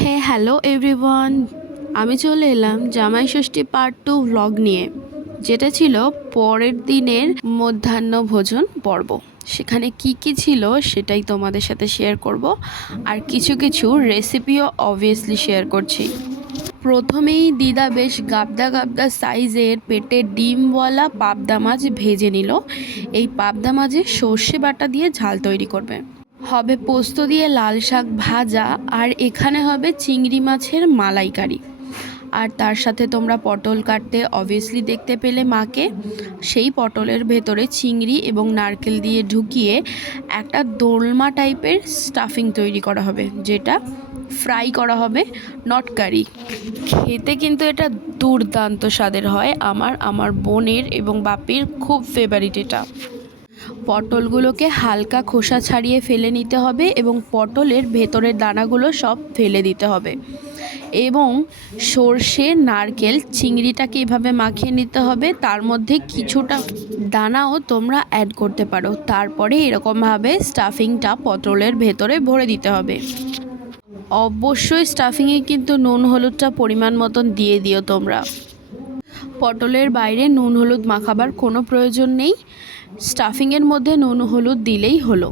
হ্যাঁ, hello everyone. আমি চলে এলাম জামাই ষষ্ঠী পার্ট 2 ভ্লগ নিয়ে, যেটা ছিল পরের দিনের মধ্যাহ্ন ভোজন পর্ব। সেখানে কি কি ছিল সেটাই তোমাদের সাথে শেয়ার করব, আর কিছু কিছু রেসিপিও অবভিয়াসলি শেয়ার করছি। প্রথমেই দিদা বেশ গাবদা গাবদা সাইজের পেটে ডিমওয়ালা পাবদা মাছ ভেজে নিল। এই পাবদা মাছে সর্ষে বাটা দিয়ে ঝাল তৈরি করবে। হবে পোস্ত দিয়ে লাল শাক ভাজা, আর এখানে হবে চিংড়ি মাছের মালাইকারি। আর তার সাথে তোমরা পটল কাটতে অবভিয়াসলি দেখতে পেলে মাকে। সেই পটলের ভেতরে চিংড়ি এবং নারকেল দিয়ে ঢুকিয়ে একটা দোলমা টাইপের স্টাফিং তৈরি করা হবে, যেটা ফ্রাই করা হবে, নট কারি। খেতে কিন্তু এটা দুর্দান্ত স্বাদের হয়। আমার বোনের এবং বাপির খুব ফেভারিট এটা। পটলগুলোকে হালকা খোসা ছাড়িয়ে ফেলে নিতে হবে এবং পটলের ভেতরের দানাগুলো সব ফেলে দিতে হবে, এবং সর্ষে নারকেল চিংড়িটাকে এভাবে মাখিয়ে নিতে হবে। তার মধ্যে কিছুটা দানাও তোমরা অ্যাড করতে পারো। তারপরে এরকমভাবে স্টাফিংটা পটলের ভেতরে ভরে দিতে হবে। অবশ্যই স্টাফিংয়ে কিন্তু নুন হলুদটা পরিমাণ মতন দিয়ে দিও তোমরা। পটলের বাইরে নুন হলুদ মাখাবার কোনো প্রয়োজন নেই, স্টাফিংয়ের মধ্যে নুন হলুদ দিলেই হলো।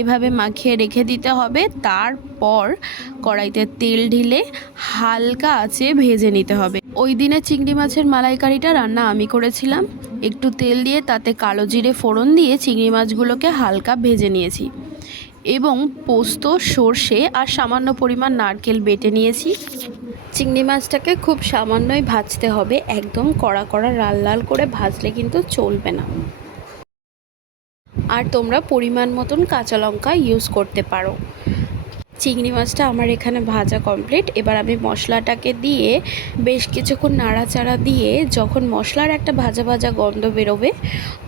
এভাবে মাখিয়ে রেখে দিতে হবে। তারপর কড়াইতে তেল ঢেলে হালকা আঁচে ভেজে নিতে হবে। ওই দিনে চিংড়ি মাছের মালাইকারিটা রান্না আমি করেছিলাম। একটু তেল দিয়ে তাতে কালো জিরে ফোড়ন দিয়ে চিংড়ি মাছগুলোকে হালকা ভেজে নিয়েছি, এবং পোস্ত, সর্ষে আর সামান্য পরিমাণ নারকেল বেটে নিয়েছি। চিংড়ি মাছটাকে খুব সামান্যই ভাজতে হবে, একদম কড়া কড়া লাল লাল করে ভাজলে কিন্তু চলবে না। আর তোমরা পরিমাণ মতন কাঁচা লঙ্কা ইউজ করতে পারো। চিংড়ি মাছটা আমার এখানে ভাজা কমপ্লিট। এবার আমি মশলাটাকে দিয়ে বেশ কিছুক্ষণ নাড়াচাড়া দিয়ে যখন মশলার একটা ভাজা ভাজা গন্ধ বেরোবে,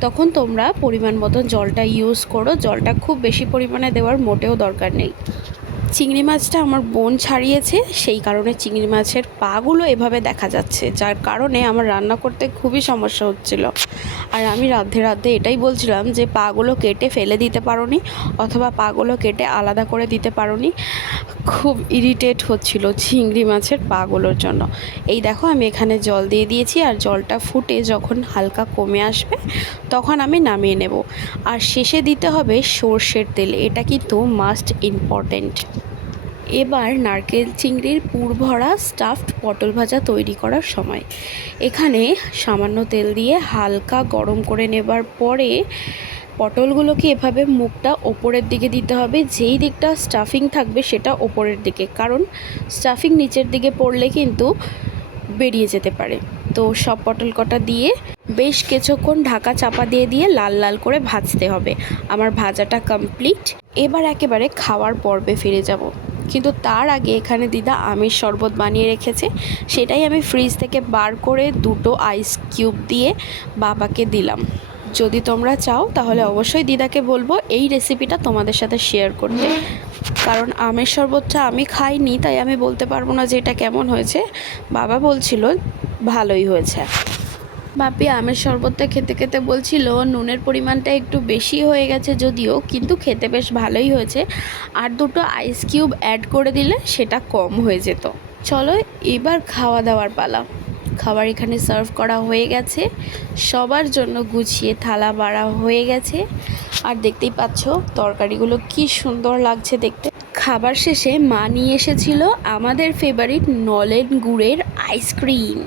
তখন তোমরা পরিমাণ মতন জলটা ইউজ করো। জলটা খুব বেশি পরিমাণে দেওয়ার মোটেও দরকার নেই। চিংড়ি মাছটা আমার বোন ছাড়িয়েছে, সেই কারণে চিংড়ি মাছের পাগুলো এভাবে দেখা যাচ্ছে, যার কারণে আমার রান্না করতে খুবই সমস্যা হচ্ছিল। আর আমি রাধে রাধে এটাই বলছিলাম যে পাগুলো কেটে ফেলে দিতে পারোনি, অথবা পাগুলো কেটে আলাদা করে দিতে পারোনি। খুব ইরিটেট হচ্ছিল চিংড়ি মাছের পাগুলোর জন্য। এই দেখো আমি এখানে জল দিয়ে দিয়েছি, আর জলটা ফুটে যখন হালকা কমে আসবে তখন আমি নামিয়ে নেব। আর শেষে দিতে হবে সর্ষের তেল, এটা কিন্তু মাস্ট ইম্পর্ট্যান্ট। এবার নারকেল চিংড়ির পুর ভরা স্টাফড পটল ভাজা তৈরি করার সময় এখানে সামান্য তেল দিয়ে হালকা গরম করে নেবার পরে পটলগুলোকে এভাবে মুখটা ওপরের দিকে দিতে হবে। যেই দিকটা স্টাফিং থাকবে সেটা ওপরের দিকে, কারণ স্টাফিং নিচের দিকে পড়লে কিন্তু বেরিয়ে যেতে পারে। তো সব পটল কটা দিয়ে বেশ কিছুক্ষণ ঢাকা চাপা দিয়ে দিয়ে লাল লাল করে ভাজতে হবে। আমার ভাজাটা কমপ্লিট। এবার একেবারে খাওয়ার পর্বে ফিরে যাব, কিন্তু তার আগে এখানে দিদা আমের শরবত বানিয়ে রেখেছে, সেটাই আমি ফ্রিজ থেকে বার করে দুটো আইস কিউব দিয়ে বাবাকে দিলাম। যদি তোমরা চাও তাহলে অবশ্যই দিদাকে বলবো এই রেসিপিটা তোমাদের সাথে শেয়ার করতে, কারণ আমের শরবতটা আমি খাইনি, তাই আমি বলতে পারবো না যে এটা কেমন হয়েছে। বাবা বলছিল ভালোই হয়েছে। বাপি আমের শরবতটা খেতে খেতে বলছিল নুনের পরিমাণটা একটু বেশি হয়ে গেছে যদিও, কিন্তু খেতে বেশ ভালোই হয়েছে। আর দুটো আইস কিউব অ্যাড করে দিলে সেটা কম হয়ে যেত। চলো এবার খাওয়া দাওয়ার পালা। খাবার এখানে সার্ভ করা হয়ে গেছে, সবার জন্য গুছিয়ে থালা বাড়া হয়ে গেছে। আর দেখতেই পাচ্ছ তরকারিগুলো কি সুন্দর লাগছে দেখতে। খাবার শেষে মা নিয়ে এসেছিল আমাদের ফেভারিট নলেন গুড়ের আইসক্রিম।